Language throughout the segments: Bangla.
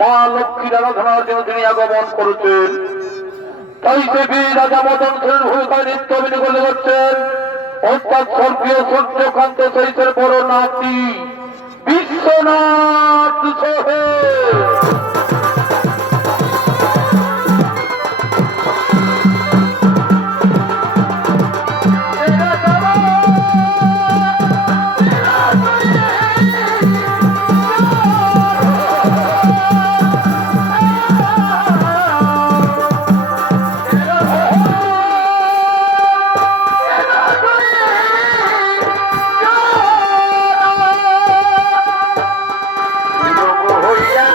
মা লক্ষ্মীর আরাধনার জন্য তিনি আগমন করেছেন। তাই দেবী রাজা মদন সেনের ভূমিকায় নৃত্য অভিনয় করছেন অর্থাৎ স্বর্গীয় সূর্যকান্ত সহিতের বড় নাতি বিশ্বনাথ সোহেল। হইয়া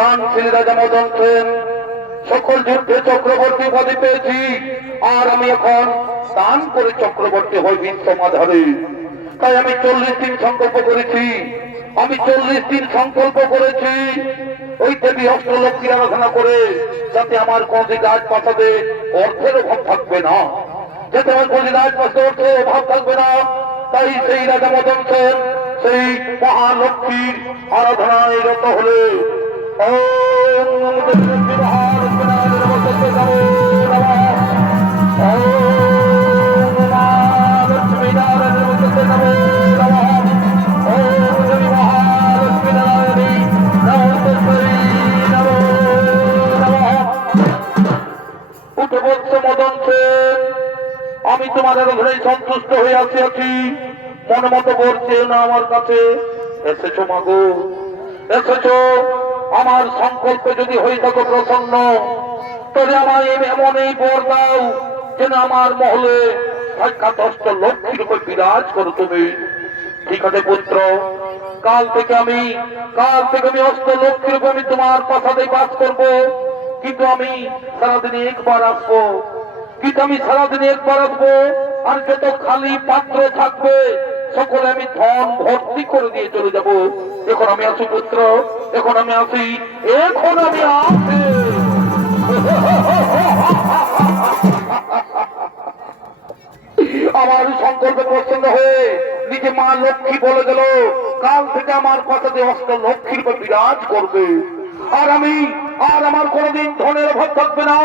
দানশীল রাজা মদন সেন সকল যুদ্ধে চক্রবর্তী উপাধি পেয়েছি, আর আমি এখন দান করে চক্রবর্তী হই বিশ্বমাধারে। তাই আমি 40 দিন সংকল্প করেছি, আমি 40 দিন সংকল্প করেছি ওই দেবী অষ্টলক্ষ্মীর আরাধনা করে, যাতে আমার কোনদিন রাজপ্রাসাদে অর্থের অভাব থাকবে না, যাতে আমার কোনদিন রাজপ্রাসাদে অর্থের অভাব থাকবে না। তাই সেই রাজা মদন সেন সেই মহালক্ষ্মীর আরাধনায় রত হলে মদন সেন, আমি তোমার আরাধনায় সন্তুষ্ট হয়ে আছি, মন মতো করছে না আমার কাছে এসেছো মাগো, এসেছো। আমার সংকল্প যদি হয়ে থাকো প্রসন্ন, তবে আমার এমন এই বর দাও যেন আমার মহলে সাক্ষাৎ অষ্টলক্ষ্মী রূপে বিরাজ করো তুমি। ঠিক আছে পুত্র, কাল থেকে আমি অষ্টলক্ষ্মী রূপে আমি তোমার প্রাসাদে বাস করব, কিন্তু আমি সারাদিনে একবার আসবো, আর যত খালি পাত্র থাকবে সকলে আমি ধন ভর্তি করে দিয়ে চলে যাব। এখন আমি আসি পুত্র, এখন আমি আসি। আমার সংকল্প প্রসন্ন হয়ে নিজে মা লক্ষ্মী বলে গেল, কাল থেকে আমার প্রাসাদে অষ্টলক্ষ্মীর উপর বিরাজ করবে, আর আমার কোনদিন ধনের অভাব থাকবে না,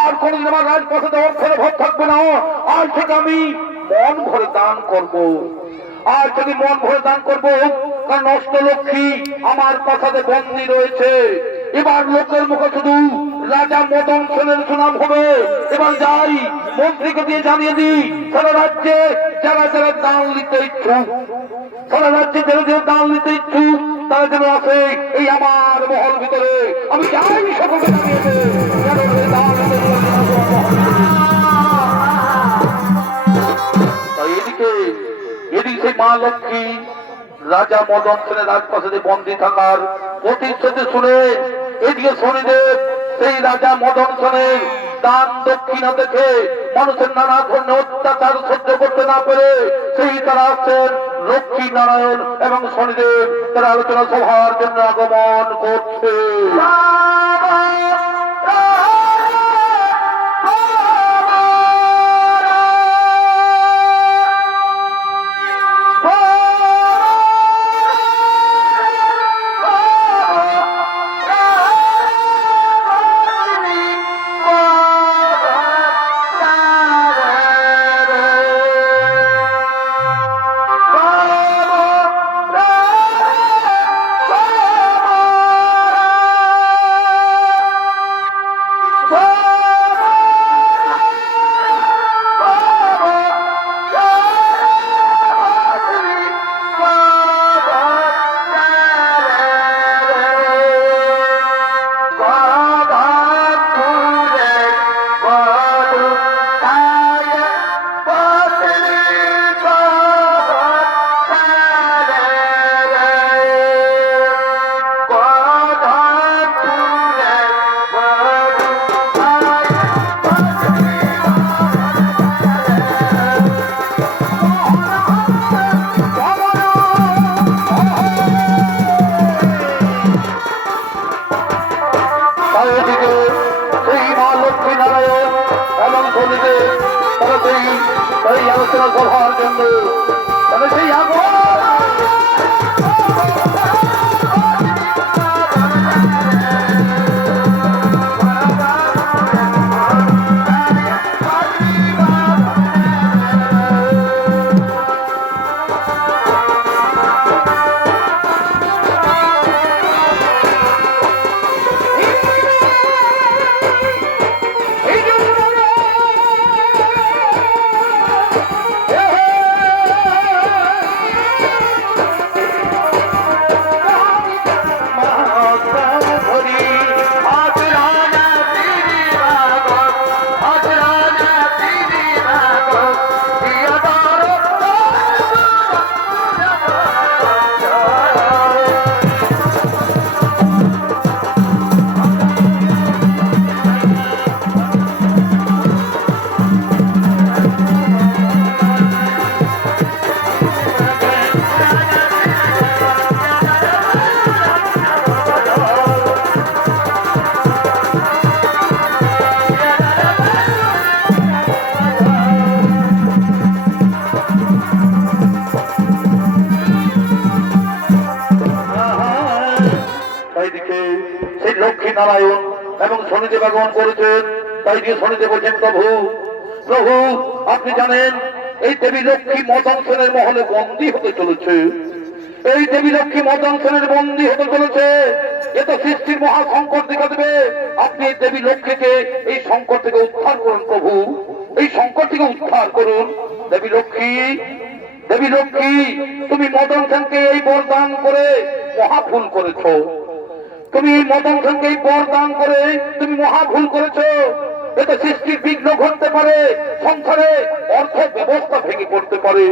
আর কোনদিন আমার রাজপ্রাসাদে অর্থের অভাব থাকবে না। আজ থেকে আমি মন ভরে দান করব, আর যদি মন ভরে দান করবো, কারণ অষ্টলক্ষ্মী আমার প্রাসাদে বন্দী রয়েছে। এবার লোকের মুখে শুধু রাজা মদন সেনের সুনাম হবে। এবার যাই মন্ত্রীকে দিয়ে জানিয়ে দিই, সারা রাজ্যে যারা যারা দান নিতে ইচ্ছুক, তারা যেন আছে এই আমার মহল ভিতরে। আমি যাই সকলকে জানিয়ে দেই, এদিকে সেই মা লক্ষ্মী রাজা মদন সেনের রাজপ্রাসাদে বন্দী থাকার প্রতিশ্রুতি শুনে এদিকে শনিদেব সেই রাজা মদন সেনের দান দক্ষিণা দেখে মানুষের নানা ধরনের অত্যাচার সহ্য করতে না পেরে সেই তারা আসছেন লক্ষ্মী নারায়ণ এবং শনিদেব, তারা আলোচনা সভার জন্য আগমন করছে। নারায়ণ এবং শনিদেব আগমন করেছেন। তাই দিয়ে শনিদেব বলছেন, প্রভু প্রভু আপনি জানেন এই দেবী লক্ষ্মী মদন সেনের মহলে বন্দী হতে চলেছে, এই দেবী লক্ষ্মী মদন সেনের বন্দী হতে চলেছে। এ তো সৃষ্টির মহা সংকট দেখা দেবে। আপনি এই দেবী লক্ষ্মীকে এই সংকট থেকে উদ্ধার করুন প্রভু, এই সংকট থেকে উদ্ধার করুন। দেবী লক্ষ্মী দেবী লক্ষ্মী তুমি মদন সেনকে এই বরদান করে মহাভুল করেছো, তুমি মদন সেনকে এই বরদান করে তুমি মহাভুল করেছো। এতে সৃষ্টির বিঘ্ন ঘটতে পারে, সংসারে অর্থ ব্যবস্থা ভেঙে পড়তে পারে।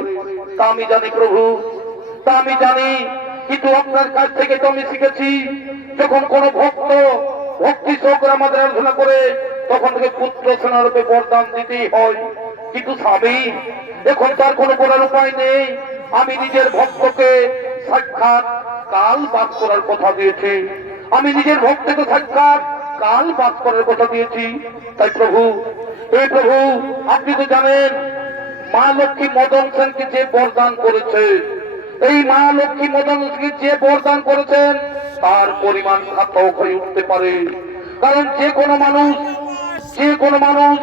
তা আমি জানি প্রভু, তা আমি জানি, কিন্তু আপনার কাছ থেকে তো আমি শিখেছি যখন কোন ভক্ত ভক্তি সহকারে আমাদের আলোচনা করে তখন থেকে পুত্র সেনারূপে বরদান দিতেই হয়। কিন্তু স্বামী এখন তার কোনো করার উপায় নেই। আমি নিজের ভক্তকে সাক্ষাৎ কাল বাস করার কথা দিয়েছি, আমি নিজের ভক্তকে সাক্ষাৎ কাল বাস করার কথা দিয়েছি। তাই প্রভু, এই প্রভু আপনি তো জানেন মা লক্ষ্মী মদন সেনকে যে বরদান করেছে, এই মা লক্ষ্মী মদন সেনকে যে বরদান করেছেন তার পরিমাণ ঘাতক হয়ে উঠতে পারে। কারণ যে কোনো মানুষ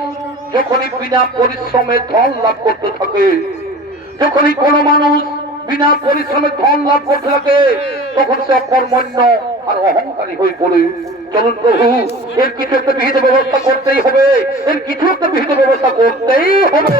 যখনই বিনা পরিশ্রমে ধন লাভ করতে থাকে, যখনই কোনো মানুষ বিনা পরিশ্রমে ধন লাভ করতে থাকে তখন সে অকর্মণ্য আর অহংকারী হয়ে পড়ে। চলুন প্রভু, এর কিছু একটা বিহিত ব্যবস্থা করতেই হবে, এর কিছু একটা বিহিত ব্যবস্থা করতেই হবে।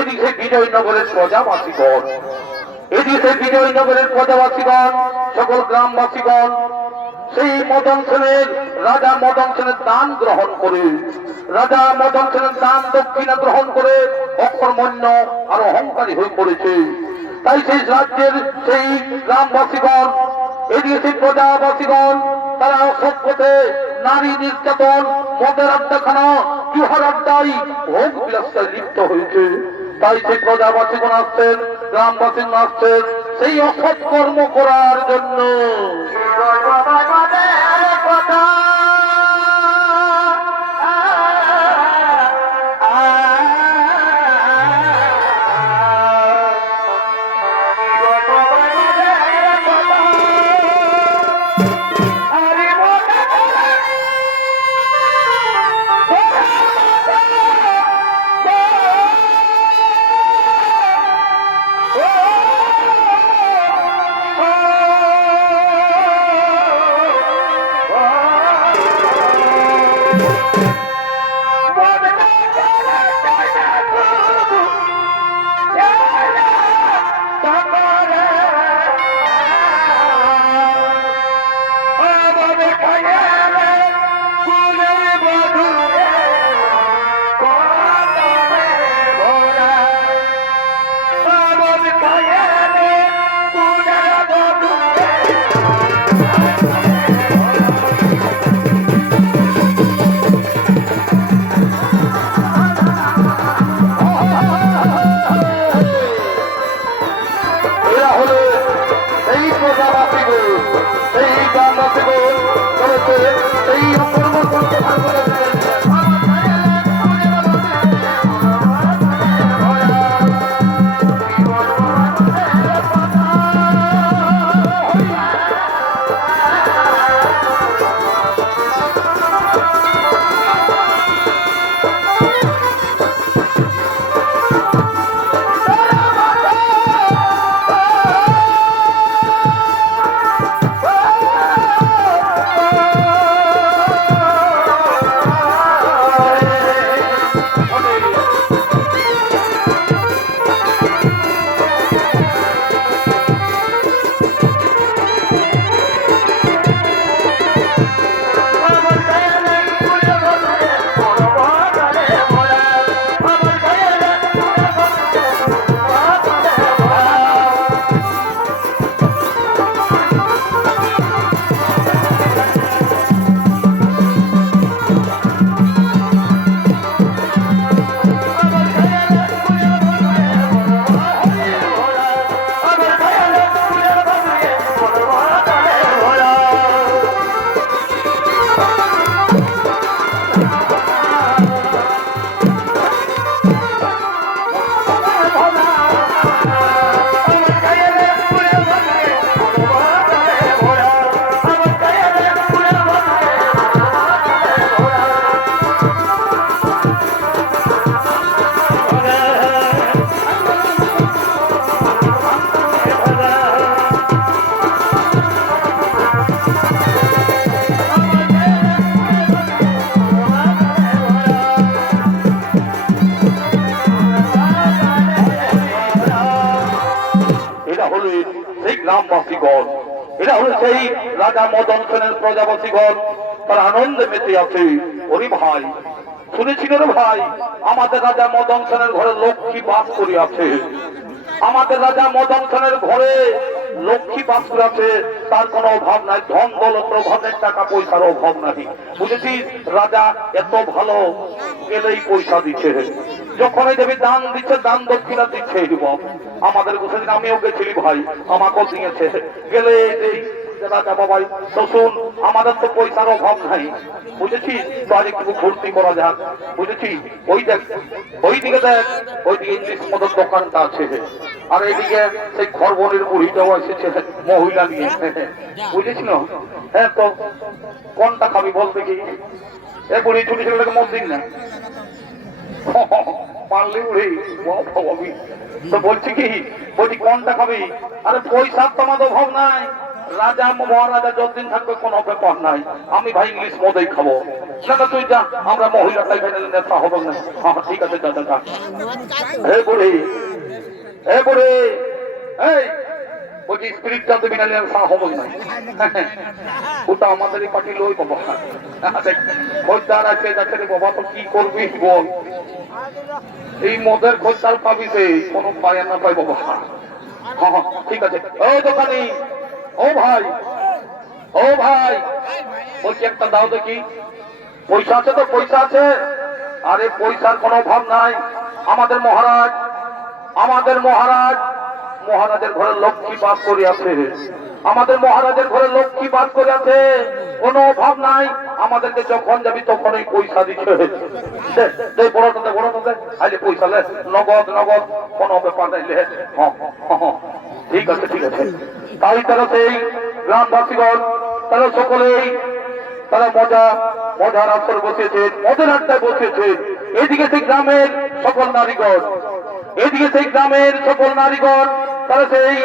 এদিকে বিজয়নগরের প্রজাবাসীগণ, এদিকে বিজয়নগরের প্রজাবাসীগণ, সকল গ্রামবাসীগণ সেই মদন সেনের রাজা মদন সেনের দান গ্রহণ করে, রাজা মদন সেনের দান দক্ষিণা গ্রহণ করে অকর্মণ্য আর অহংকারী হয়ে পড়েছে। তাই সেই রাজ্যের সেই গ্রামবাসীগণ, এদিকে সেই প্রজাবাসীগণ তারা অসৎ পথে নারী নির্যাতন, মদের আড্ডাখানা, জুহার আড্ডায় ভোগ বিলাসিতায় লিপ্ত হয়েছে। তাই সেই প্রজাবাসীগণ আসছেন, গ্রামবাসীগণ আসছেন সেই অসৎ কর্ম করার জন্য। এরা হলেন সেই গ্রামবাসীগণ, এরা হলো সেই রাজা মদন সেনের প্রজাবাসীগণ, তারা আনন্দে মেতে আছে। ওরে ভাই, শুনেছিল রে ভাই, আমাদের রাজা মদন সেনের ঘরে লক্ষ্মী বাস করে আছে। আমাদের রাজা মদন সেনের ঘরে লক্ষ্মী বাস করে আছে, তার কোনো অভাব নাই, ধন দৌলত অভাবের, টাকা পয়সার অভাব নাই। বুঝেছিস, রাজা এত ভালো, গেলেই পয়সা দিচ্ছে, যখনই দেবী দান দিচ্ছে, দান দক্ষিণা দিচ্ছে। আমাদের সেদিন আমিও গেছিলি ভাই, আমাকেও দিয়েছে, গেলে এই রাজা বাবাই তো শুন, আমাদের তো পয়সার অভাব নাই, বুঝেছি, তো আজ একটু ভর্তি করা যাক, বুঝেছি। ওই দেখ, ওইদিকে দেখ, ওইদিকে ইংলিশ মদের দোকানটা আছে, আর এইদিকে সেই খরবনের বুড়িটাও এসেছে মহিলা নিয়ে, বুঝেছিল। হ্যাঁ, তো কোনটা খাবি বলতে কি? এ বুড়ি ছুটি ছেলেটাকে মদ দিন না, পারলি বুড়ি তো বলছি কি, বলছি কোনটা খাবি? আরে পয়সার তো আমাদের অভাব নাই, রাজা মহারাজা যতদিন থাকবে কোনো ব্যাপার নাই, আমি ভাই ইংলিশ মদেই খাবো। না তুই যা, আমরা মহিলা ট্রাইব্যুনাল নেতা হবো না। হ্যাঁ ঠিক আছে, যা যা। হে বুড়ি, হে বুড়ি, এই বলছি স্পিরিট জানতে বিনা হবো না, ওটা আমাদের এই পার্টি লই বাবা। খোঁজদার আছে, যাচ্ছে রে বাবা, তো কি করবি বল, এই মদের খোঁজদার পাবি সে কোনো পায় না পাই বাবা। হ্যাঁ ঠিক আছে। ও দোকানি, ও ভাই, ও ভাই, বলছি একটা দাও দেখি, পয়সা আছে তো? পয়সা আছে? আরে পয়সার কোনো অভাব নাই, আমাদের মহারাজ, আমাদের মহারাজ, মহারাজের ঘরে লক্ষ্মী বাস করে আছে, আমাদের মহারাজের ঘরে লক্ষ্মী বাস করে আছে, কোনো অভাব নাই, আমাদেরকে যখন যাবি তখনই পয়সা দিচ্ছে। বড়টাতে বড়টাতে আইলে পয়সা লে, নগদ নগদ, কোনো ব্যাপার নাইলে। ঠিক আছে ঠিক আছে। তাই তারা সেই গ্রামবাসীগণ, তারা সকলেই তারা মজার আসর বসেছে, মদের আড্ডায় বসেছে। এদিকে সেই গ্রামের সকল নারীগণ, এদিকে সেই গ্রামের সকল নারীগণ, তারা সেই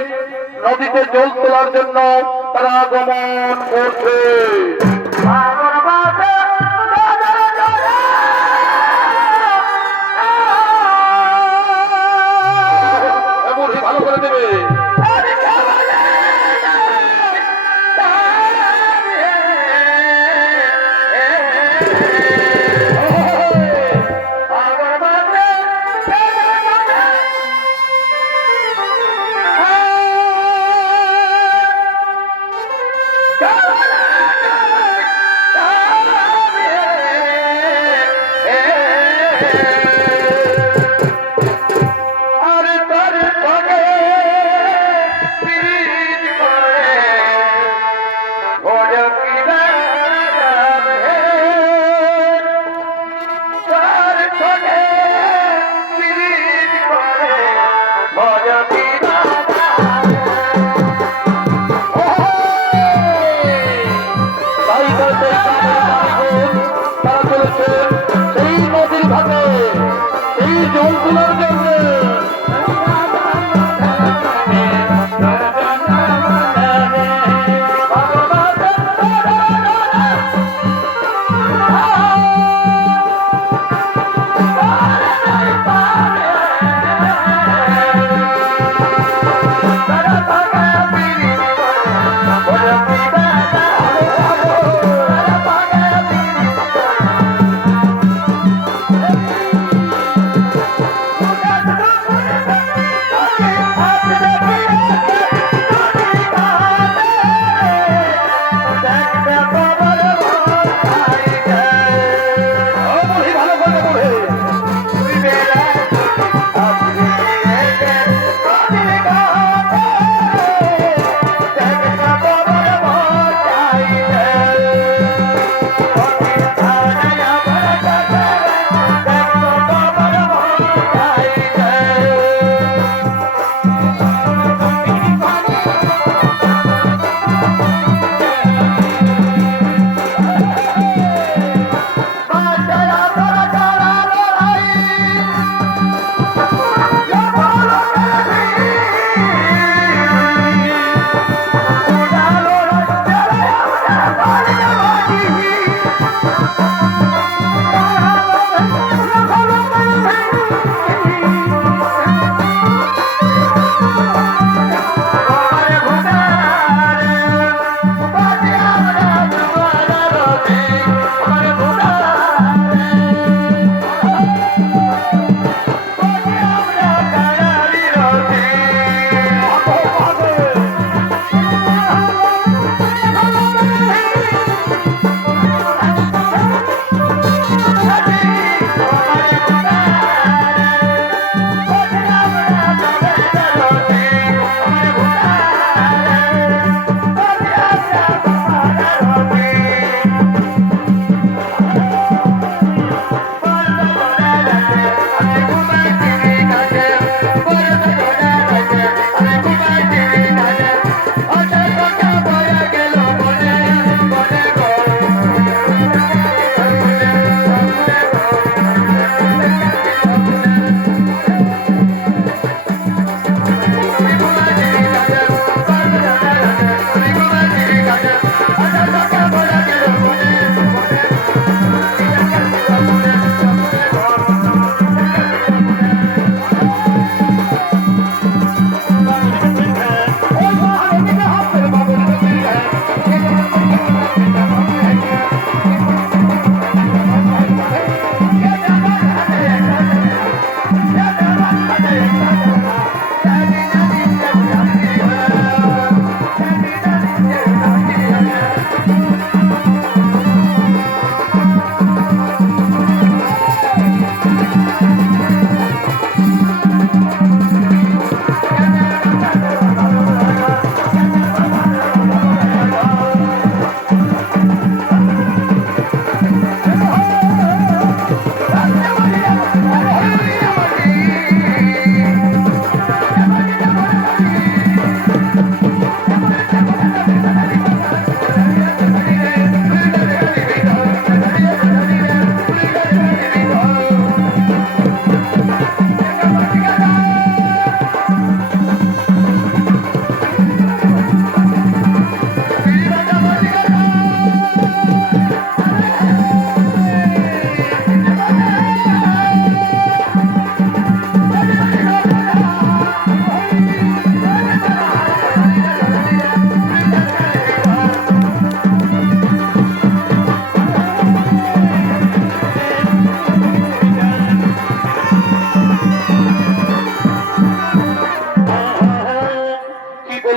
নদীতে জল তোলার জন্য তারা আগমন করছে। ভালো করে দেবে।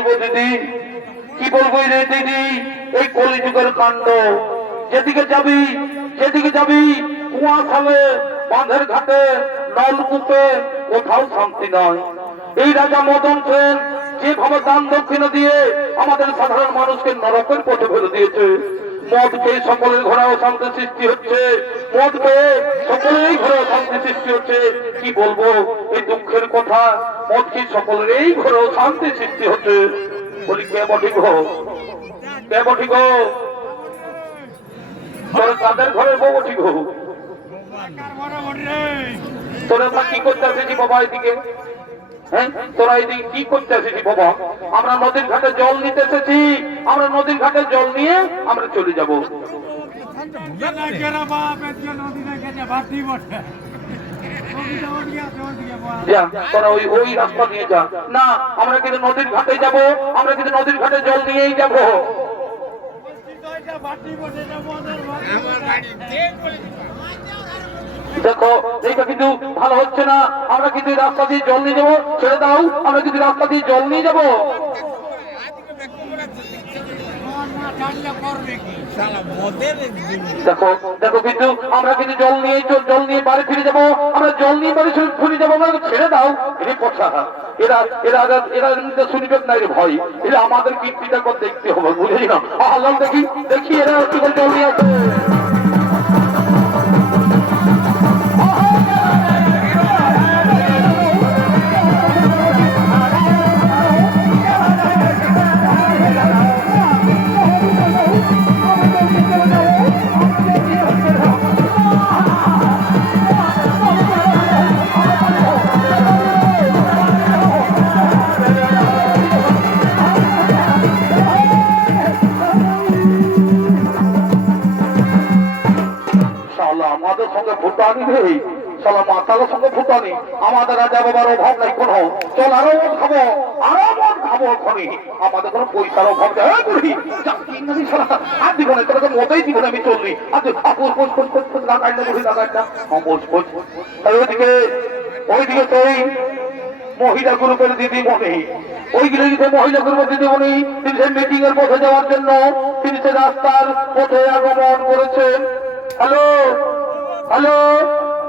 বলবো দিদি, কি বলবো রে দিদি, এই কলিযুগের কাণ্ড। যেদিকে যাবি কুয়া খালে, বাঁধের ঘাটে, নলকূপে, কোথাও শান্তি নয়। এই রাজা মদন সেন যেভাবে দান দক্ষিণা দিয়ে আমাদের সাধারণ মানুষকে নরকের পথে ফেলে দিয়েছে। মদ খেয়ে সকলের ঘরে অশান্তি সৃষ্টি হচ্ছে, মদ খেয়ে সকলেরই ঘরে অশান্তি সৃষ্টি হচ্ছে। কি বলবো এই দুঃখের কথা, মদ খেয়ে সকলেরই ঘরে অশান্তি সৃষ্টি হচ্ছে। বলি কে বঠিক তোর তাদের ঘরের বউ ঠিক হোক। তোরা কি করতে আসেছি বাবা এদিকে? হ্যাঁ, তোরা এদিকে কি করতে এসেছি বাবা? আমরা নদীর ঘাটে জল নিতে এসেছি, আমরা নদীর ঘাটে জল নিয়ে আমরা চলে যাব। তোরা ওই রাস্তা নিয়ে যা না, আমরা কিন্তু নদীর ঘাটে যাব, আমরা কিন্তু নদীর ঘাটে জল নিয়েই যাব। দেখো এইটা কিন্তু ভালো হচ্ছে না, আমরা কিন্তু রাস্তা দিয়ে জল নিয়ে যাবো। ছেড়ে দাও, আমরা কিন্তু রাস্তা দিয়ে জল নিয়ে যাবো। দেখো দেখো কিন্তু আমরা কিন্তু জল নিয়ে বাড়ি ফিরে যাবো, আমরা জল নিয়ে বাড়ি ফিরে যাবো। আমরা ছেড়ে দাও, এর কথা এরা এরা এরা শুনবে না, এর ভয়। এরা আমাদের কীর্তিটা দেখতে হবে, বুঝলি না? আল্লাহ দেখি এরা কি করে জল নিয়ে আসে। আমাদের সঙ্গে ভুটানি নেই, সালা মাতালের সঙ্গে ভুটানি। আমাদের রাজা বাবার অভাব নাই কোনো। চল আরো মদ খাবো, ওখানে আমাদের কোনো পয়সার অভাব নেই। আর দিব না, তোরা তো মতেই দিব না, আমি চললি। ওইদিকে তো মহিলা গ্রুপের দিদিমণি, ওইগুলো মহিলা গ্রুপের দিদিমণি তিনি সে মিটিং এর পথে যাওয়ার জন্য তিনি সে রাস্তার পথে আগমন করেছেন। হ্যালো হ্যালো,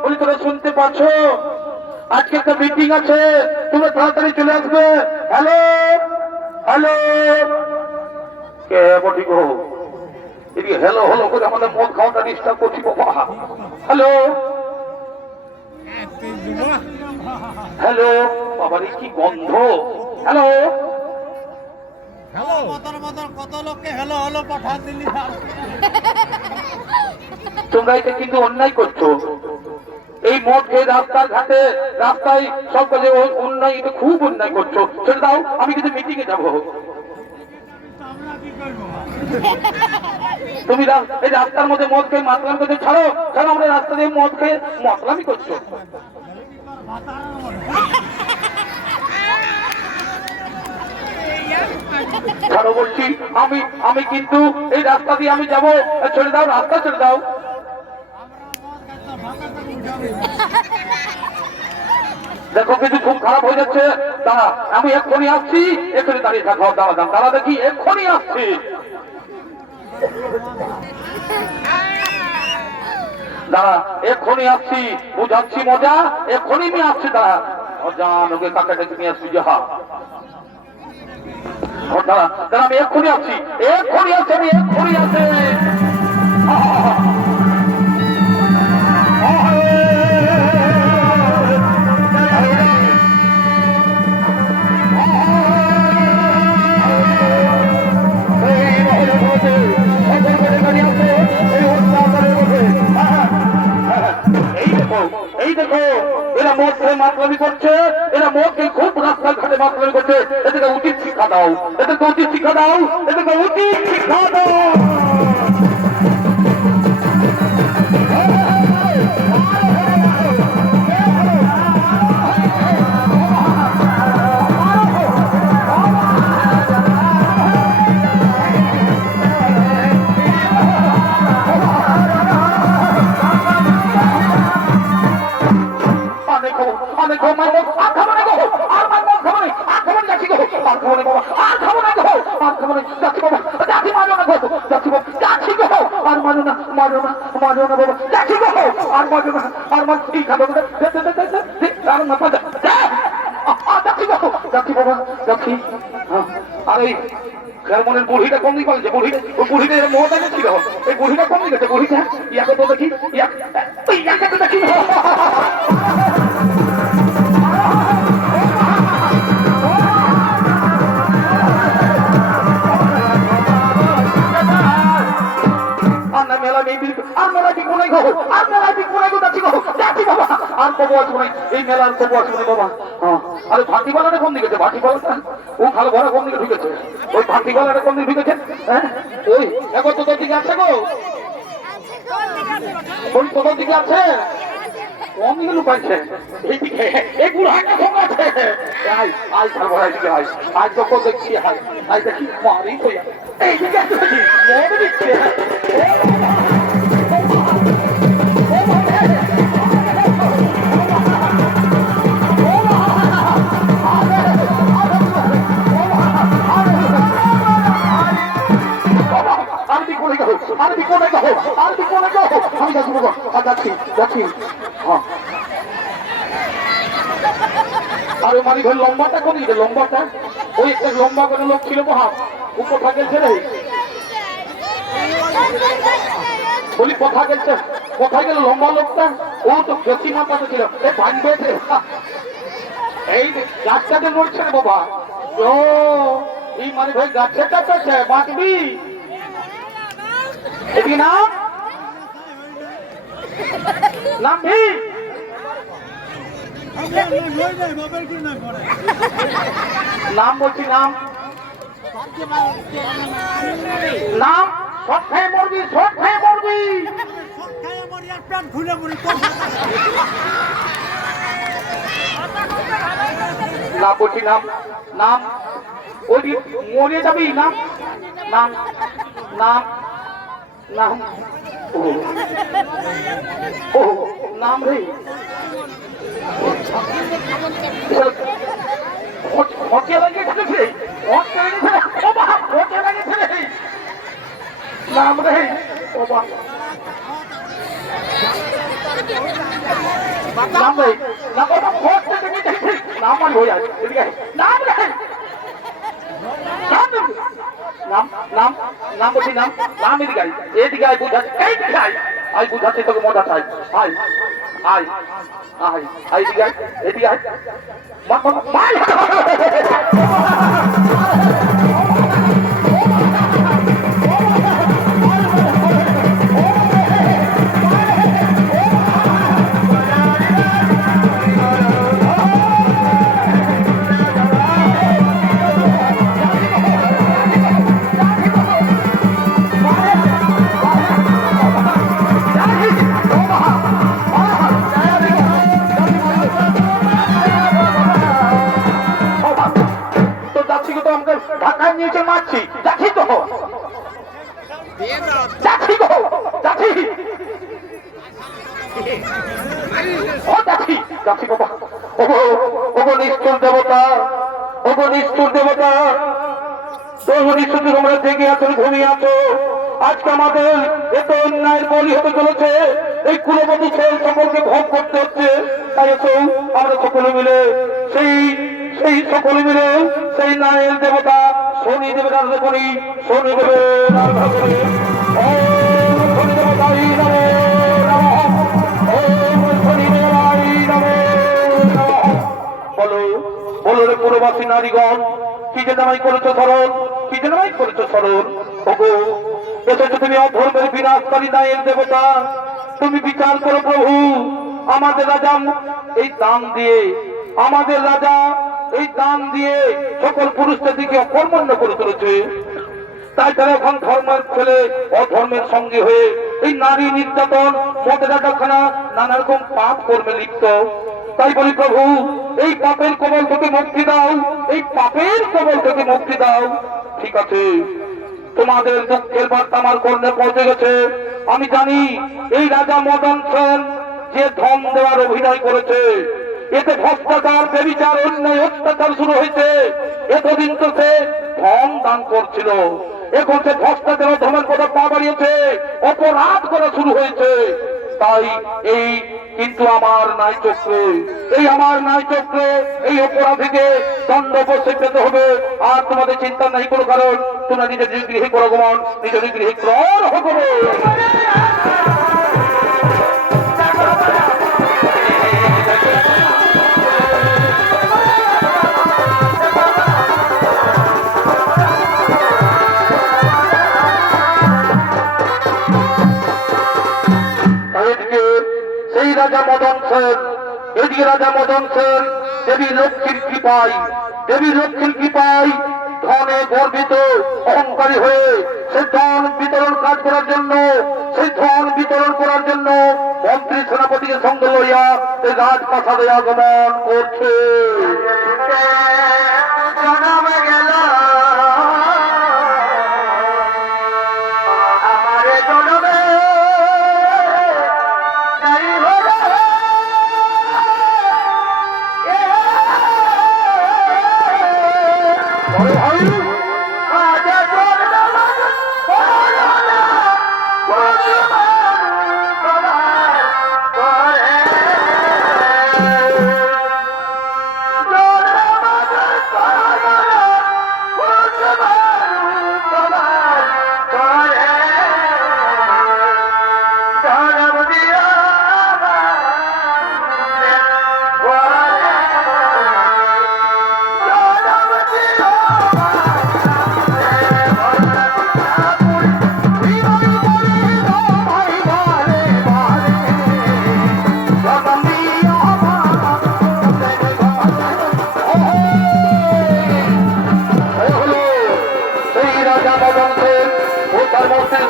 বলি তোরা শুনতে পাচ্ছ? আজকে একটা মিটিং আছে, তোমরা তাড়াতাড়ি চলে আসবে। হ্যালো হ্যালো, কে বটি গো? এদিকে হ্যালো হ্যালো করে আমাদের মদ খাওয়াটা ডিস্টার্ব করছি বাবা। হ্যালো হ্যালো, বাবার কি গন্ধ। হ্যালো তোমরা এটা কিন্তু অন্যায় করছো। এই মদ খেয়ে রাস্তার ঘাটে রাস্তায় সব কাজে অন্যায়, এটা খুব অন্যায় করছো। ছেড়ে দাও, আমি কিন্তু মিটিং এ যাবো। তুমি এই রাস্তার মধ্যে মদ খেয়ে মাতলামি করছো, ছাড়ো ছাড়ো, আমরা রাস্তা দিয়ে মদ খেয়ে মাতলামি করছো। ছাড়ো বলছি, আমি কিন্তু এই রাস্তা দিয়ে আমি যাবো। ছেড়ে দাও, রাস্তা ছেড়ে দাও। দেখো কিন্তু খুব খারাপ হয়ে যাচ্ছে। দাঁড়া, আমি এক্ষুনি আসছি, এক্ষুনি দাঁড়িয়ে থাকো। দাঁড়া দেখি, এক্ষুনি আসছি। দাঁড়া, এক্ষুনি আসছি, বুঝাচ্ছি মজা, এক্ষুনি আমি আসছি। দাঁড়া, জান ওকে কাকে ডেকে নিয়ে আসছি। যাহা দাঁড়া দাঁড়া, আমি এক্ষুনি আসছি, আমি এক্ষুনি আসছি। এই দেখো এরা মদ খেয়ে মাতলামি করছে, এরা মদ খেয়ে খুব রাস্তার ঘাটে মাতলামি করছে। এদেরকে উচিত শিক্ষা দাও, এদেরকে উচিত শিক্ষা দাও, এদেরকে উচিত শিক্ষা দাও। আর মারো না বাবা, যাচ্ছি গো, আর মারো না, আর মার ঠিক খাবো আর মাথা যাচ্ছি বাবা, যাচ্ছি। আর এই মনের বুড়িটা কোন দিকে বলছে? বুড়িটা মোহটা ছিল, এই বুড়িটা কোন দিকে? বুড়িটা ইয়াকে তো দেখি, ইয়াকে তো দেখি। এই মেলার কবু আসবে বাবা। আরে ভাটিবালাটা কোন দিকে? ভাটিবালাটা ও ভালো ঘরে কোন দিকে ঢুকেছে? ওই ভাটিবালাটা কোন দিকে ঢুকেছে? হ্যাঁ ওই এখন তোদের দিকে আছে গো, ওই তোদের দিকে আছে, কোন দিকে লুকাইছে? এইদিকে এই বুড়া হাঁটা সঙ্গে আছে। আয় আয় খাবো, এইদিকে আয়, আজ তো দেখছি, আয় আয় দেখি মারি তো এইদিকে আছে দেখি মনে দিচ্ছে। আর মানি ভাই লম্বাটা কোন দিকে? লম্বাটা ওই একটা লম্বা করে লোক ছিল মহা, ও কোথা গেছে রে? বলি কোথা গেছে? কোথায় গেল লম্বা লোকটা? ও তো বেশি মাথাতে ছিল, এ ভাঙবে এই গাছটাতে নড়ছে রে বাবা। ও এই মানে ভাই গাছের চাপেছে, বাঁচবি এদিকে নাম নাম নাম বলছি, নাম নাম সব খেয়ে মরবি, সব খেয়ে মরবি। না বলছি নাম, নাম ওই মরে যাবি, নাম নাম নাম নাম ও নাম রে নাম রে নাম রে নাম মানে হয়ে যায় নাম রে নাম নাম নাম বলছি, নাম নাম এদিকে আয়, এদিকে আয়, বুঝাচ্ছে এইদিকে আয়, আয় বুঝাচ্ছে তোকে মজা চাই, আয় আয় আয় আয় এদিকে আয়, এদিকে আয়। ঢাকায় নিয়েছে মারছি, যাচ্ছি তো যাচ্ছি গো, যাচ্ছি ও যাচ্ছি যাচ্ছি বাবা। ওগো নিষ্ঠুর দেবতা, ওগো নিষ্ঠুর দেবতা, তোমরা থেকে আছো, ঘুমিয়ে আছো। আজকে আমাদের এত অন্যায়ের বলি হতে চলেছে, এই কুলবতী ছেলে সকলকে ভোগ করতে হচ্ছে। তাই আমরা সকলে মিলে সেই সেই সকলে মিলে সেই নায়ের দেবতা শনি দেবের আরাধনা করি, শনি দেবের আরাধনা করি। ওম শনি দেবতাই নমো নমঃ, ওম শনি দেবাই নমো নমঃ। বলো বলো রে পুরবাসী নারীগণ, কি যে নামাই করেছো স্মরণ, কি যে নামাই করেছো স্মরণ। ওগো এসেছো তুমি অধর্মের বিনাশকারী নায়ের দেবতা, তুমি বিচার করো প্রভু। আমাদের রাজা এই দান দিয়ে, আমাদের রাজা এই দান দিয়ে সকল পুরুষদের দিকে অকর্মণ্য করে তুলেছে। তাই তারা এখন ধর্মের ছেলে অধর্মের সঙ্গে হয়ে এই নারী নির্যাতন, মদের আড্ডাখানা, নানা রকম পাপ কর্মে লিপ্ত। তাই বলি প্রভু, এই পাপের কবল থেকে মুক্তি দাও, এই পাপের কবল থেকে মুক্তি দাও। ঠিক আছে, তোমাদের দুঃখের বার্তা আমার কর্ণে পৌঁছে গেছে। আমি জানি এই রাজা মদন সেন যে ধন দেওয়ার অভিনয় করেছে, এতে ভ্রষ্টাচার, ব্যভিচার, অন্যায়, অত্যাচার শুরু হয়েছে। এতদিন তো সে ধন দান করছিল, এখন সে ভ্রষ্টাচার ধর্মের কথা পা বাড়িয়েছে, অপরাধ করা শুরু হয়েছে। তাই এই কিন্তু আমার ন্যায় চক্রে, এই আমার ন্যায় চক্রে এই অপরাধীকে দণ্ড বসে পেতে হবে। আর তোমাদের চিন্তা নাই কোনো কারণ, তোমরা নিজের গৃহে প্রগমন, নিজের গৃহে গ্রহণ হবে। সেই রাজা মদন সেন, এদিকে রাজা মদন সেন দেবী লক্ষ্মীর কৃপায়, দেবী লক্ষ্মীর কৃপায় ধনে গর্বিত অহংকারী হয়ে সেই ধন বিতরণ কাজ করার জন্য, সেই ধন বিতরণ করার জন্য মন্ত্রী সেনাপতিকে সঙ্গে লইয়া এই রাজপ্রাসাদে আগমন করছে।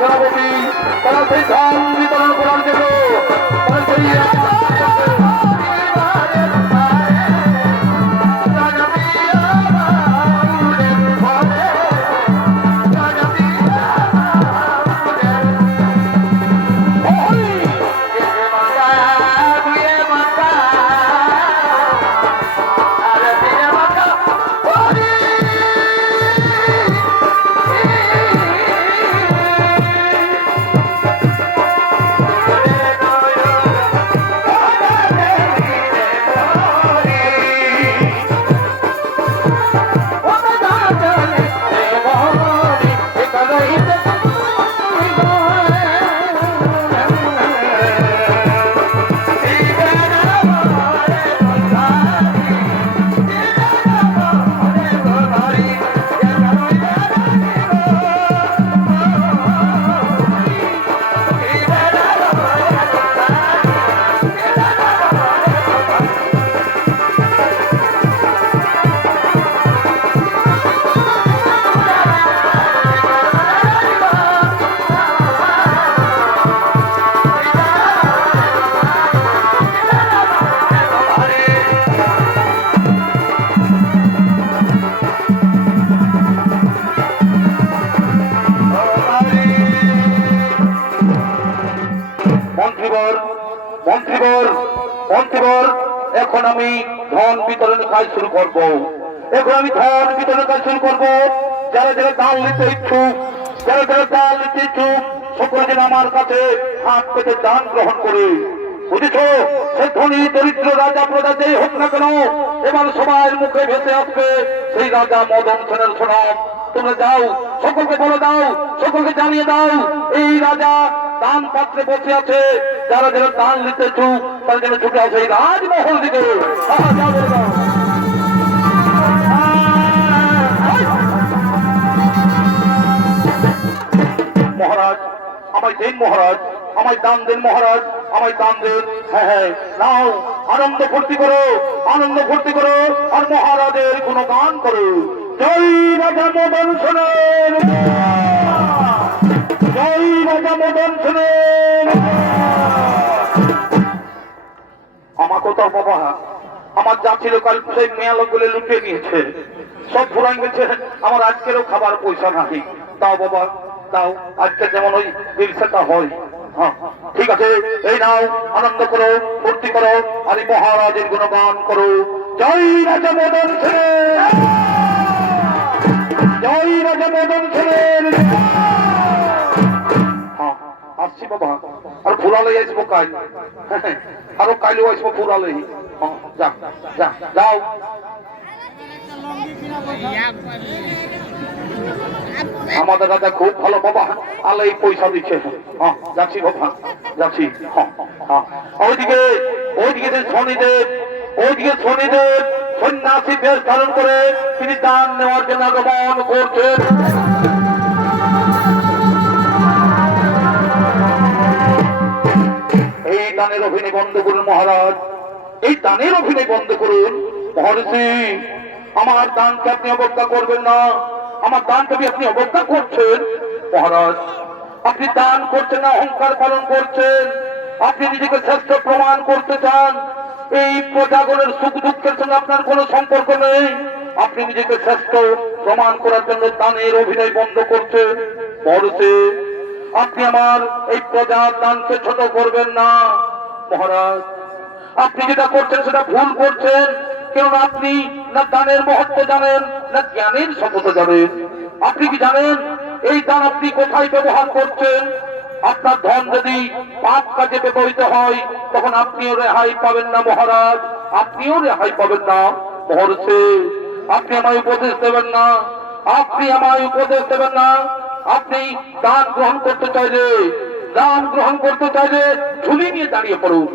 সেনাপতি তারা সেই ধন বিতরণ করার জন্য মন্ত্রীবর এখন আমি ধন বিতরণের কাজ শুরু করব। এখন আমি ধন বিতরণের কাজ শুরু করব। যারা যারা দান নিতে ইচ্ছুক, যারা যারা দান নিতে ইচ্ছুক সকলে যেন আমার কাছে হাত পেতে দান গ্রহণ করে, বুঝেছ? সে ধনী দরিদ্র রাজা প্রজা যেই হোক না কেন, এবার সবার মুখে ভেসে আসবে সেই রাজা মদন সেনের সুনাম। তোমরা যাও, সকলকে বলে দাও, সকলকে জানিয়ে দাও এই রাজা দান পাত্রে বসে আছে। যারা যারা দান নিতে ইচ্ছুক তারা যেন ছুটে আসে এই রাজমহল দিকে। মহারাজ আমায় দেন, মহারাজ আমায় দান দেন, মহারাজ আমায় দান দেন। হ্যাঁ হ্যাঁ নাও, আনন্দ ফুর্তি করো, আনন্দ ফুর্তি করো, আর মহারাজের কোনো গান করো। জয় রাজা মদন সেনের, জয় রাজা মদন সেনের। আমাকে তো বাবা আমার যা ছিল কাল সেই মেয়া লোকগুলো লুটে নিয়েছে, সব ফুরাই গেছে। আমার আজকেরও খাবার পয়সা নাই। তাও বাবা তাও আজকে যেমন ওই রিক্সাটা হয়। হ্যাঁ ঠিক আছে, এই নাও, আনন্দ করো, ফুর্তি করো, আর এই মহারাজের গুণগান করো। জয় রাজা মদন সেনের, জয় রাজা মদন সেনের। আসছি বাবা আর ফুরালে আসবো কাল আরো কাইলেও আসবো ফুরালে যা যা যাও আমাদের দাদা খুব ভালো বাবা আল্লাহ এই পয়সা দিচ্ছে যাচ্ছি বাবা যাচ্ছি ওইদিকে ওইদিকে শনিদেব ওইদিকে শনিদেব সন্ন্যাসী বেশ ধারণ করে তিনি দান নেওয়ার জন্য আগমন করছেন এই দানের অভিনয় বন্ধ করুন মহারাজ এই দানের অভিনয় বন্ধ করুন মহর্ষি আমার দানকে আপনি অবজ্ঞা করবেন না আমার দানকে আপনি অবজ্ঞা করছেন মহারাজ আপনি দান করছেন না অহংকার পালন করছেন আপনি নিজেকে শ্রেষ্ঠ প্রমাণ করতে চান এই প্রজাগণের সুখ দুঃখের সঙ্গে আপনার কোনো সম্পর্ক নেই আপনি নিজেকে শ্রেষ্ঠ প্রমাণ করার জন্য দানের অভিনয় বন্ধ করছেন মহর্ষি আপনি আমার এই প্রজার দানকে ছোট করবেন না মহারাজ আপনি যেটা করছেন সেটা ভুল করছেন কেননা আপনি না দানের মহত্ব জানেন না জ্ঞানের শপথ জানেন আপনি কি জানেন এই দান আপনি কোথায় ব্যবহার করছেন আপনার ধন যদি পাপ কাজে ব্যবহৃত হয় তখন আপনিও রেহাই পাবেন না মহারাজ আপনিও রেহাই পাবেন না মহর্ষি আপনি আমায় উপদেশ দেবেন না আপনি আমায় উপদেশ দেবেন না আপনি দান গ্রহণ করতে চাইলে ঝুলি নিয়ে দাঁড়িয়ে পড়ুন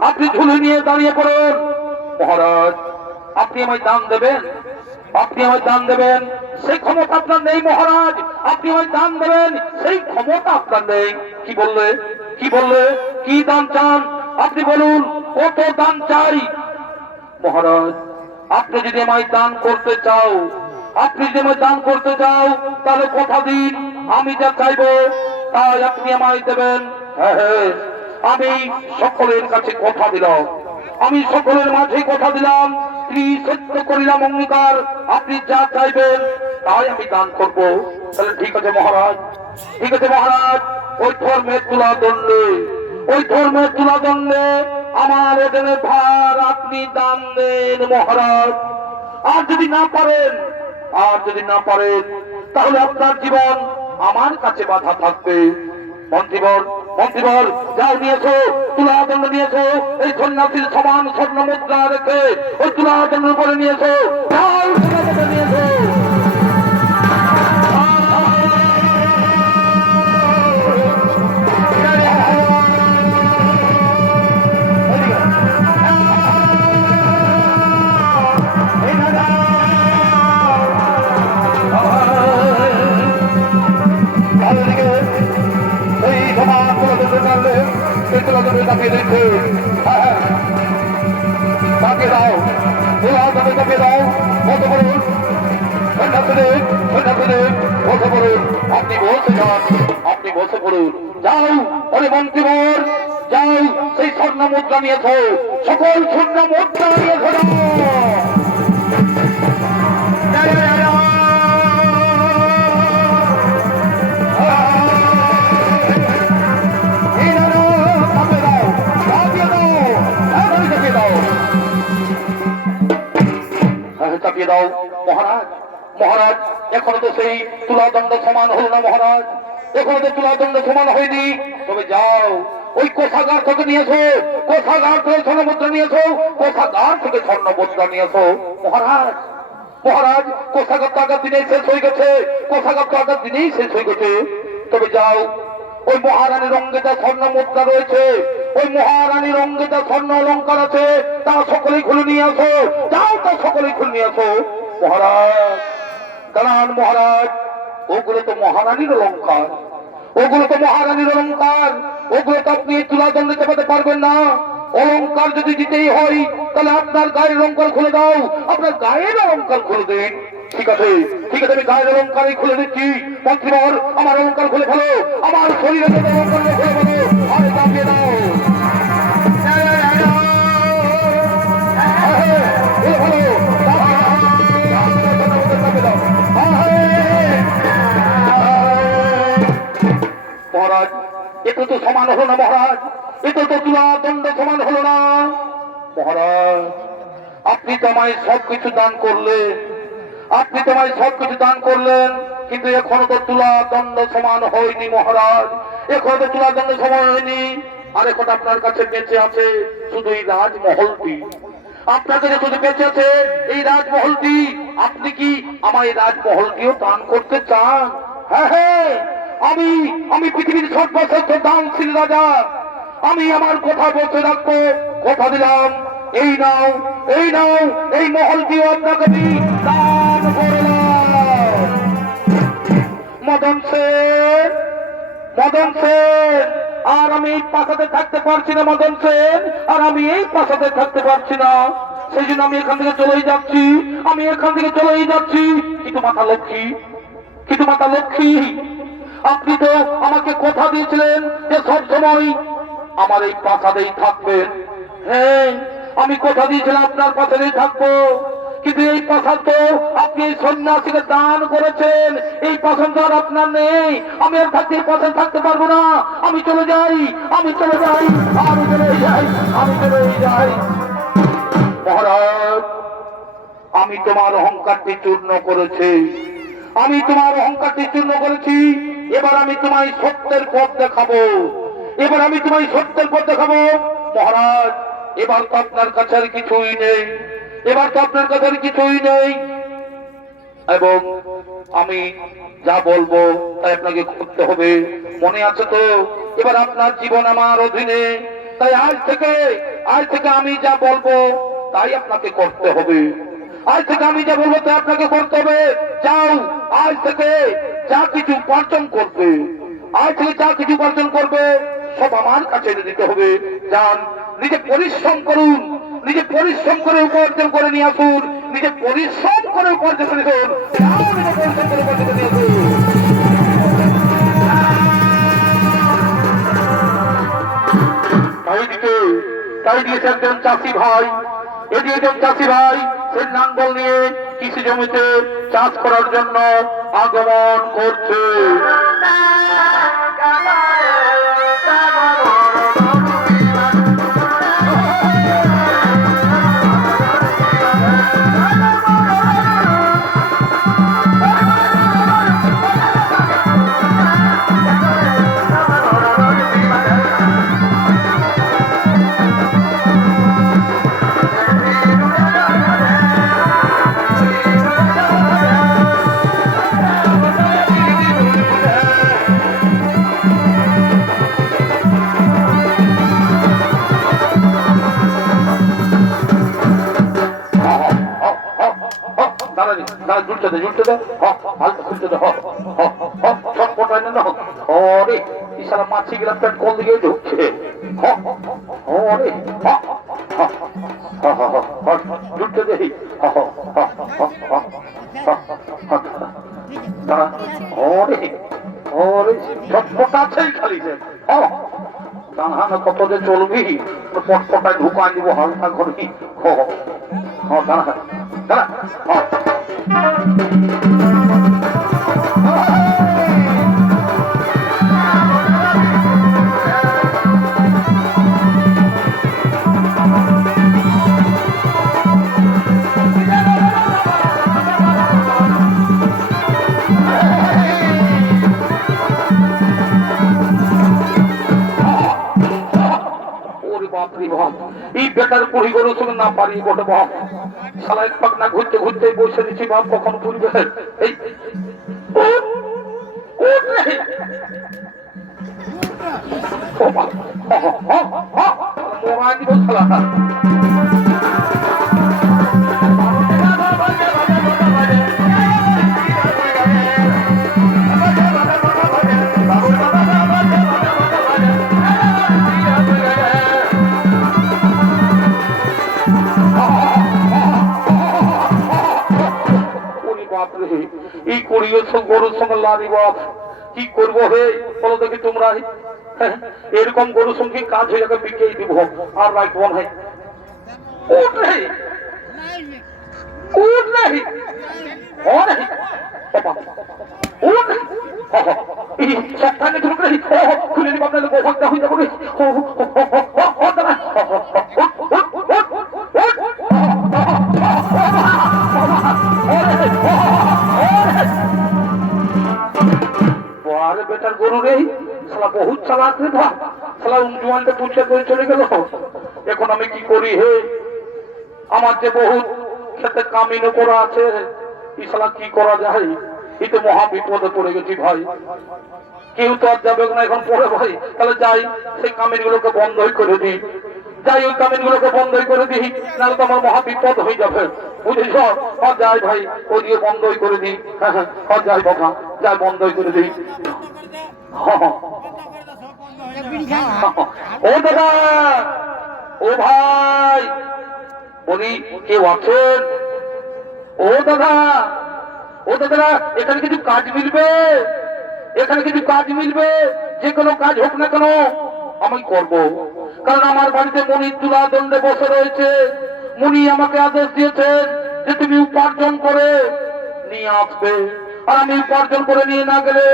আপনি ঝুলি নিয়ে দাঁড়িয়ে পড়ুন মহারাজ আপনি আমায় দান দেবেন আপনি আমায় দান দেবেন সেই ক্ষমতা আপনার নেই মহারাজ আপনি আমায় দান দেবেন সেই ক্ষমতা আপনার নেই কি বললে কি দান চান আপনি বলুন কত দান চাই মহারাজ আপনি যদি আমায় দান করতে চাও তাহলে কথা দিন আমি যা চাইবো তাই আপনি আমায় দেবেন হ্যাঁ আমি সকলের কাছে কথা দিলাম আমি সকলের মাঝে কথা দিলাম সত্য করিলাম অঙ্গীকার আপনি যা চাইবেন তাই আমি দান করব তাহলে ঠিক আছে মহারাজ ওই ধর্মের তুলাদণ্ডে আমার ওজনের ভার আপনি দান দেন মহারাজ আর যদি না পারেন তাহলে আপনার জীবন আমার কাছে বাধা থাকবে মন্ত্রীবর যাও নিয়েছো তুলাদণ্ড নিয়েছো এই সন্ন্যাসীর সমান স্বর্ণ মুদ্রা রেখে ওই তুলাদণ্ড উপরে নিয়েছো যাও তুলাদণ্ড নিয়েছো আপনি বসে পড়ুন যাও ওরে মন্ত্রীবর যাও সেই স্বর্ণ মুদ্রা নিয়েছ সকল স্বর্ণ মুদ্রা নিয়েছ চাপিয়ে দাও মহারাজ এখনো তো সেই তুলাদণ্ড সমান হলো না মহারাজ এখনো তো তুলাদণ্ড সমান হয়নি তবে যাও ওই কোষাগার থেকে নিয়েছো কোষাগার থেকে স্বর্ণ মুদ্রা নিয়েছো কোষাগার থেকে স্বর্ণ মুদ্রা নিয়েছো মহারাজ কোষাগার তো আগের দিনেই শেষ হয়ে গেছে তবে যাও ওই মহারানীর অঙ্গে যা স্বর্ণ মুদ্রা রয়েছে ওই মহারানীর অঙ্গে যা স্বর্ণ অলঙ্কার আছে তা সকলেই খুলে নিয়ে আসো যাও তা সকলেই খুলে নিয়ে আসো মহারাজ দাঁড়ান মহারাজ ওগুলো তো মহারানীর অলঙ্কার ওগুলো তো আপনি তুলাদণ্ডে চাপাতে পারবেন না অলঙ্কার যদি দিতেই হয় তাহলে আপনার গায়ের অলঙ্কার খুলে দাও আপনার গায়ের অলঙ্কার খুলে দিন ঠিক আছে আমি গায়ের অলঙ্কারই খুলে দিচ্ছি মন্ত্রীবর আমার অলঙ্কার খুলে ফেলো আমার শরীরে অলঙ্কার খুলে ফেলো আর চাপিয়ে দাও মহারাজ এত তো সমান হলো না মহারাজ এত তো তুলাদণ্ড সমান হলো না মহারাজ আপনি তো আমায় সবকিছু দান করলেন কিন্তু এখনো তো তুলা দণ্ড সমান হয়নি মহারাজ, এখনো তো তুলা দণ্ড সমান হয়নি। আর এখন আপনার কাছে বেঁচে আছে শুধু এই রাজমহলটি, আপনার কাছে শুধু বেঁচে আছে এই রাজমহলটি। আপনি কি আমার এই রাজমহলটিও দান করতে চান? হ্যাঁ হ্যাঁ, আমি পৃথিবীর সর্বশ্রেষ্ঠ দানশীল রাজা, আমি আমার কথা বলতে রাখবো, কথা দিলাম। এই নাও, এই নাও, এই মহলটিও আপনাকে দান করলাম। মদন সেন, মদন সেন, আর আমি এই প্রাসাদে থাকতে পারছি না মদন সেন, আর আমি এই প্রাসাদে থাকতে পারছি না, সেই জন্য আমি এখান থেকে চলেই যাচ্ছি, আমি এখান থেকে চলেই যাচ্ছি। কিন্তু মাতা লক্ষ্মী, কিন্তু মাতা লক্ষ্মী, আপনি তো আমাকে কথা দিয়েছিলেন যে সবসময় আমার এই প্রাসাদেই থাকবেন। হ্যাঁ, আমি কথা দিয়েছিলাম আপনার প্রাসাদেই থাকবো, কিন্তু এই প্রাসাদ তো আপনি এই সন্ন্যাসীকে দান করেছেন, এই প্রাসাদ তো আর আপনার নেই। আমি আর থাকতে এই প্রাসাদ থাকতে পারবো না, আমি চলে যাই, আমি চলে যাই, আমি চলে যাই, আমি চলে যাই। মহারাজ, আমি তোমার অহংকারটি চূর্ণ করেছি, আমি তোমার অহংকারটি চূর্ণ করেছি। এবার আমি তোমায় সত্যের পথ দেখাবো, এবার আমি তোমায় সত্যের পথ দেখাবো। মহারাজ, এবার তো আপনার কাছে আর কিছুই নেই, এবার তো আপনার কাছে আর কিছুই নেই, এবং আমি যা বলবো তাই আপনাকে করতে হবে। মনে আছে তো, এবার আপনার জীবন আমার অধীনে, তাই আজ থেকে আমি যা বলবো তাই আপনাকে করতে হবে। আজ থেকে আমি যা বলবো তাই আপনাকে করতে হবে। যাও, আজ থেকে যা কিছু উপার্জন করবে, আজ থেকে যা কিছু উপার্জন করবে সব আমার কাছে দিতে হবে। যান, নিজে পরিশ্রম করুন, নিজে পরিশ্রম করে উপার্জন করে নিয়ে আসুন, নিজে পরিশ্রম করে উপার্জন করে নিয়ে আসুন। তাই দিয়েছে একজন চাষি ভাই, এটি একজন চাষি ভাই সে নাঙ্গল নিয়ে কৃষি জমিতে চাষ করার জন্য আগমন করছে। মাছি গেলাম পেট কোন দিকে ঢুকছে। জুটতে দেখি আছেই খালি কত যে চলবি, পটপটায় ঢুকাই দিব হালকা করে। দাঁড়া দাঁড়া, এই বেটার পুরি গরুর সঙ্গে না পারি বটে বাপ, সালা এক পাক না ঘুরতে ঘুরতে বসে দিচ্ছি বাপ, কখন পুরবে। এই মোবাইল দিব সালা। এই করিও গরুর সঙ্গে লারি বাপ, কি করবো হে বলো দেখি তোমরা। এরকম গরুর সঙ্গে কাজ হয়ে যাবে, বিকেই দিব আর রাখব না। খুলে দিব আপনাদের গোভাগটা হয়ে যাবো। আরে বেটার গরু রে, শালা বহুত চালাক রে বাপ, শালা উনজুয়ানটা পুছে করে চলে গেল। এখন আমি কি করি হে? আমার যে বহুত খেতে কামিনও করা আছে, এই শালা কি করা যায়? এই তো মহা বিপদে পড়ে গেছি ভাই। কেউ তো আর যাবে না এখন পড়ে ভাই। তাহলে যাই, সেই কামিন গুলোকে বন্ধই করে দিই, যাই ওই কামিন গুলোকে বন্ধই করে দিই, নাহলে তো আমার মহা বিপদ হয়ে যাবে, বুঝেছ? যাই ভাই, ওই দিয়ে বন্ধই করে দিই। হ্যাঁ যাই বাবা, যাই বন্ধই করে দিই। ও দাদা, ও ভাই, বলি কেউ আছেন? ও দাদা, ও দাদা, এখানে কিছু কাজ মিলবে? এখানে কিছু কাজ মিলবে? যে কোনো কাজ হোক না কেন আমি করব, কারণ আমার বাড়িতে মনির তুলা দণ্ডে বসে রয়েছে। মুনি আমাকে আদেশ দিয়েছেন যে তুমি উপার্জন করে নিয়ে আসবে, আর আমি উপার্জন করে নিয়ে না গেলে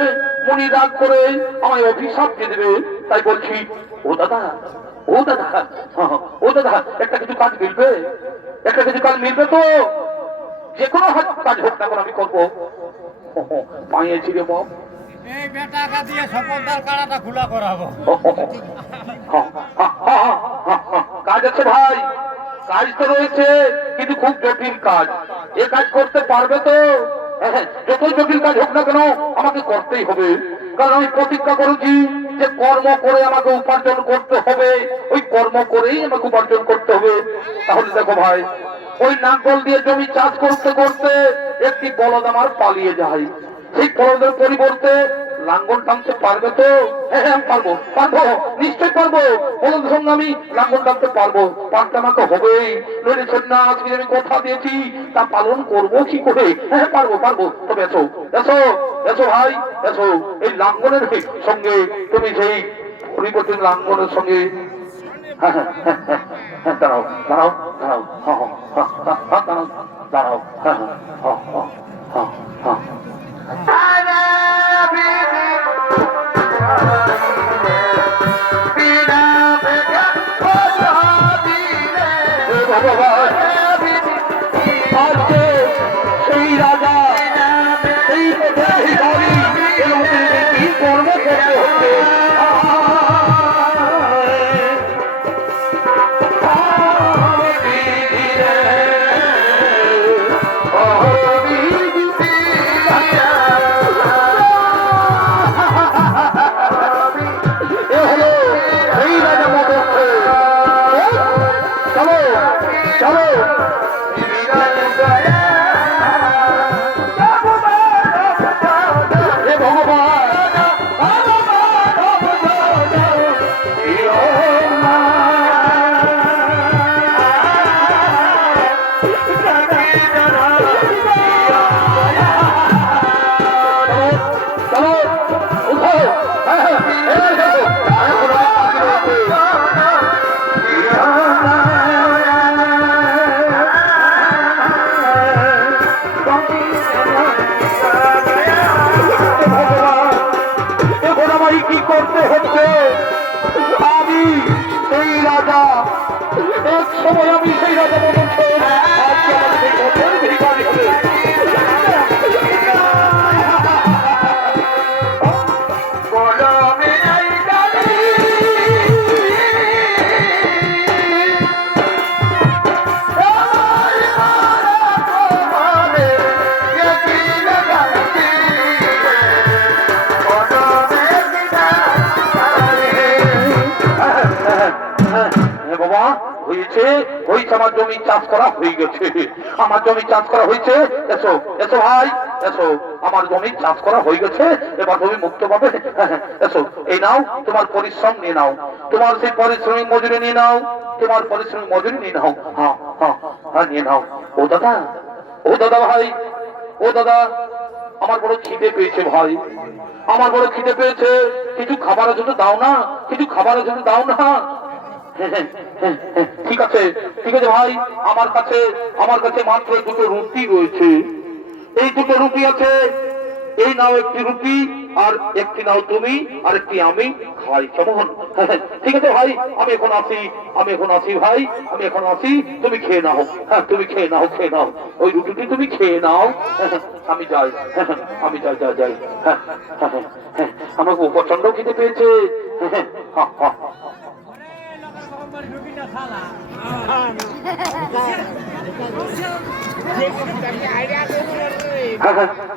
মুনি রাগ করে আমায় অভিশাপ দিয়ে দেবে। তাই বলছি, ও দাদা, ও দাদা, ও দাদা, একটা কিছু কাজ মিলবে? একটা কিছু কাজ মিলবে তো? যে কোনো কাজ হোক না কেন আমি করবো। পাইয়েছি রে বাপ, এই বেটাকে দিয়ে সফলতার কাড়াটা খোলা করাবো। কাজ আছে ভাই, কাজ তো রয়েছে, কিন্তু খুব জটিল কাজ। এ কাজ করতে পারবে তো? যতই জটিল কাজ হোক না কেন আমাকে করতেই হবে, কারণ আমি প্রতিজ্ঞা করেছি যে কর্ম করে আমাকে উপার্জন করতে হবে, ওই কর্ম করেই আমাকে উপার্জন করতে হবে। তাহলে দেখো ভাই, ওই নাঙ্গল দিয়ে জমি চাষ করতে করতে একটি বলদ আমার পালিয়ে যায়। সেই বলদের পরিবর্তে লাঙ্গল টানতে পারবে তো? হ্যাঁ পারবো, পারবো, নিশ্চয় পারবো। বলদের সঙ্গে আমি লাঙ্গল টানতে পারবো, পারতে আমাকে হবেই। নইলে না, আজকে আমি কথা দিয়েছি তা পালন করবো কি করে? হ্যাঁ পারবো, পারবো। তবে এসো, এসো, এসো ভাই, এসো। এই লাঙ্গলের সঙ্গে তুমি সেই পরিবর্তিত লাঙ্গলের সঙ্গে দাঁড়াও, দাঁড়াও, দাঁড়াও, দাঁড়াও, দাঁড়াও, আজকে সেই রাজা, সেই অধিকারী, কি কর্ম করতে হচ্ছে? চলো, হে ভগবান, চলো, উঠো, কি করতে হচ্ছে? আমি সেই রাজা, এক সময় আমি সেই রাজা মদন সেন, আজকে আমার সেই মদন ভিখারি হবে। বাবা, হয়েছে, হয়েছে, আমার জমি চাষ করা হয়ে গেছে, আমার জমি চাষ করা হয়েছে। এসো, এসো ভাই, এসো, আমার জমি চাষ করা হয়ে গেছে, এবার তুমি মুক্ত পাবে। এসো, এই নাও, তোমার পরিশ্রম নিয়ে নাও, তোমার সেই পরিশ্রমিক মজুরি নিয়ে নাও, তোমার পরিশ্রমিক মজুরি নিয়ে নাও। হ্যাঁ হ্যাঁ হ্যাঁ, নিয়ে নাও। ও দাদা, ও দাদা ভাই, ও দাদা, আমার বড় খিদে পেয়েছে ভাই, আমার বড় খিদে পেয়েছে, কিছু খাবারের জন্য দাও না, কিছু খাবারের জন্য দাও না। ঠিক আছে, ঠিক আছে ভাই, আমার কাছে মাত্র দুটো রুটি রয়েছে, এই দুটো রুটি আছে, এই নাও একটি রুটি, আর একটি নাও তুমি, আর একটি আমি খাই। কেমন? ঠিক আছে ভাই, আমি এখন আসি, আমি এখন আসি ভাই, আমি এখন আসি, তুমি খেয়ে নাও। হ্যাঁ, তুমি খেয়ে নাও, খেয়ে নাও, ওই রুটিটি তুমি খেয়ে নাও। আমি যাই, আমি যাই যাই যাই। আমাকে প্রচন্ড খিদে পেয়েছে।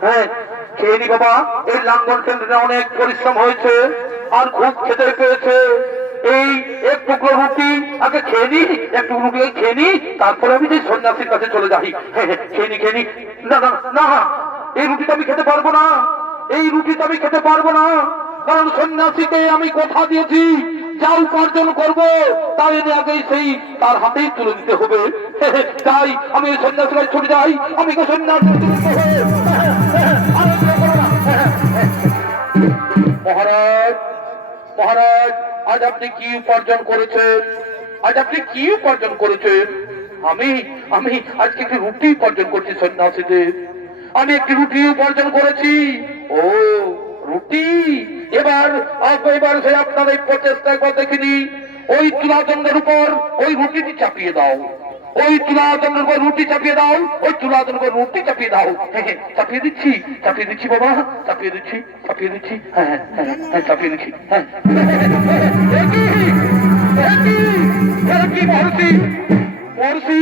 হ্যাঁ, খেয়ে নি বাবা, এই লাঙ্গল কেন্দ্রে অনেক পরিশ্রম হয়েছে, আর খুব খেতে পেয়েছে। এই এক টুকরো রুটি আগে খেয়ে নি, এক টুকরো রুটি খেয়ে নি, তারপরে আমি যে সন্ন্যাসীর কাছে চলে যাই। খেয়ে নি, খেয়ে নি। না না না, এই রুটি তো আমি খেতে পারবো না, এই রুটি তো আমি খেতে পারবো না, কারণ সন্ন্যাসীকে আমি কথা দিয়েছি যা উপার্জন করবো তাই আগে সেই তার হাতেই তুলে দিতে হবে। তাই আমি সন্ন্যাসীর কাছে ছুটে যাই, আমি সন্ন্যাসী। মহারাজ, মহারাজ, আজ আপনি কি উপার্জন করেছেন? আজ আপনি কি উপার্জন করেছেন? আমি আমি আজকে একটি রুটি উপার্জন করছি সন্ন্যাসীদের, আমি একটি রুটি উপার্জন করেছি। ও রুটি, এবার এবার সে আপনার এই প্রচেষ্টা একবার দেখিনি, ওই তুলাদণ্ডের উপর ওই রুটিটি চাপিয়ে দাও, ওই তুলাদণ্ডের উপর রুটি চাপিয়ে দাও, ওই তুলাদণ্ডের উপর রুটি চাপিয়ে দাও। চাপিয়ে দিচ্ছি, চাপিয়ে দিচ্ছি বাবা, চাপিয়ে দিচ্ছি, চাপিয়ে দিচ্ছি। হ্যাঁ হ্যাঁ হ্যাঁ, চাপিয়ে দিচ্ছি। হ্যাঁ, কি মহর্ষি, মহর্ষি,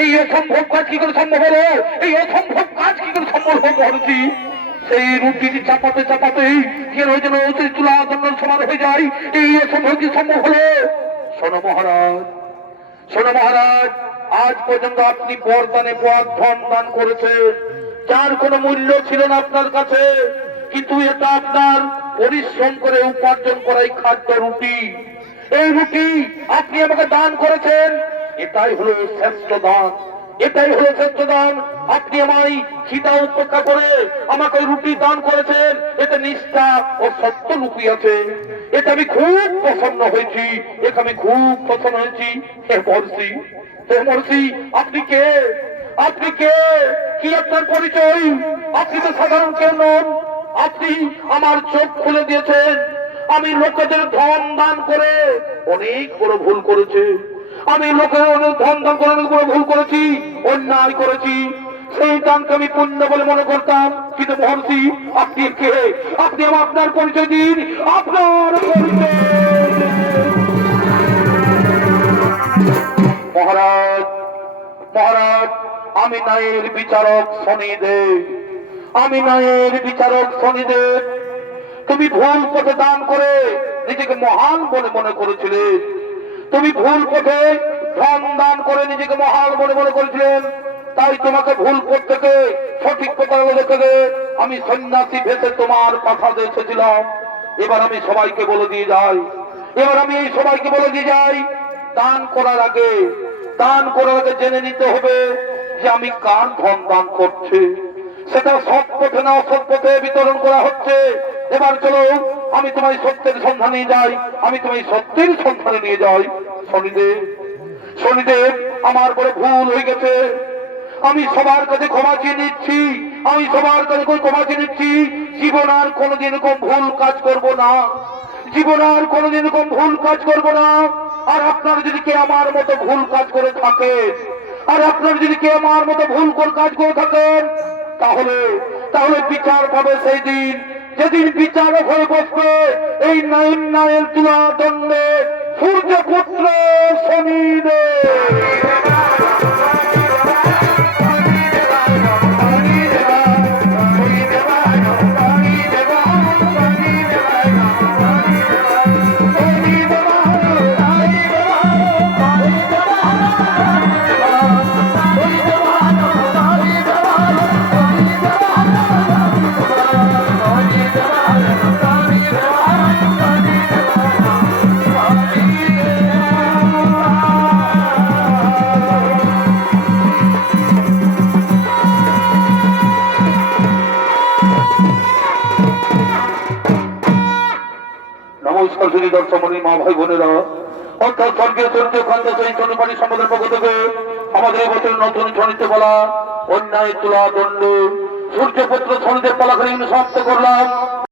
এই অসম্ভব কাজ কি করে সম্ভব হলো? এই অসম্ভব কাজ কি করে সম্ভব হলো মহর্ষি? সেই রুটিটি চাপাতে চাপাতেই যেন সেই তুলা দণ্ডের সমান হয়ে যায়, এই অসম্ভব কি সম্ভব হলো? শোনো মহারাজ, শোনো মহারাজ, আজ পর্যন্ত আপনি বরদানে পদ ধন দান করেছেন, যার কোনো মূল্য ছিল না আপনার কাছে, কিন্তু এটা আপনার পরিশ্রম করে উপার্জন করাই খাদ্য রুটি। এই রুটি আপনি আমাকে দান করেছেন, এটাই হলো শ্রেষ্ঠ দান, এটাই হলো শ্রেষ্ঠ দান। আপনি আমায় খিদা উপেক্ষা করে আমাকে রুটি দান করেছেন, এতে নিষ্ঠা ও সত্য লুকিয়েছে। এটা আমি খুব প্রসন্ন হয়েছি, এটা আমি খুব প্রসন্ন হয়েছি। হে মহর্ষি, হে মহর্ষি, আপনি কে? আপনি কে? কি আপনার পরিচয়? আপনি তো সাধারণ কেউ নন, আপনি আমার চোখ খুলে দিয়েছেন। আমি লোকেদের ধন দান করে অনেক বড় ভুল করেছি, আমি লোকের অনেক ধন দান করে অনেক বড় ভুল করেছি, অন্যায় করেছি, সেই দানকে আমি পুণ্য বলে মনে করতাম। কিন্তু মহর্ষি, আপনি কে? আপনি আমার আপনার পরিচয় দিন, আপনার পরিচয়। মহারাজ, মহারাজ, আমি ন্যায়ের বিচারক শনিদেব, আমি ন্যায়ের বিচারক শনিদেব। তুমি ভুল পথে দান করে নিজেকে মহান বলে মনে করেছিলে, তুমি ভুল পথে ধন দান করে নিজেকে মহান বলে মনে করেছিলেন, তাই তোমাকে ভুল পথ থেকে সঠিক পথে দেখে আমি সন্ন্যাসী ভেসে তোমার কথা এসেছিলাম। এবার আমি সবাইকে বলে দিয়ে যাই, এবার আমি এই সবাইকে বলে দিয়ে যাই, দান করার আগে, দান করার আগে জেনে নিতে হবে যে আমি কার ধন দান করছি, সেটা সৎ পথে না অসৎ পথে বিতরণ করা হচ্ছে। এবার চলো আমি তোমায় সত্যের সন্ধানে যাই, আমি তোমায় সত্যের সন্ধানে নিয়ে যাই। শনিদেব, শনিদেব, আমার বড় ভুল হয়ে গেছে, আমি সবার কাছে ক্ষমা চেয়ে নিচ্ছি, আমি সবার কাছে ক্ষমা চেয়ে নিচ্ছি। জীবন আর কোনোদিন এরকম ভুল কাজ করব না, জীবন আর কোনোদিন এরকম ভুল কাজ করব না। আর আপনার যদি কে আমার মতো ভুল কাজ করে থাকে, আর আপনার যদি কে আমার মতো ভুল কাজ করে থাকেন, তাহলে তাহলে বিচার পাবে সেই দিন, যেদিন বিচারক হয়ে বসবে এই নাইন তুলা দণ্ডে সূর্যপুত্র শনিদেব। নমস্কার শ্রী দর্শকমণি মা ভাই বোনেরা, অর্থাৎ স্বর্গীয় সূর্যকান্ত সেই চন্দ্রপাণী সম্প্রদায়ের পক্ষ থেকে আমাদের এবছর নতুন ছড়িতে বলা অন্যায় তুলা দণ্ড সূর্যপুত্র সন্দেহ পালাকালীন সমাপ্ত করলাম।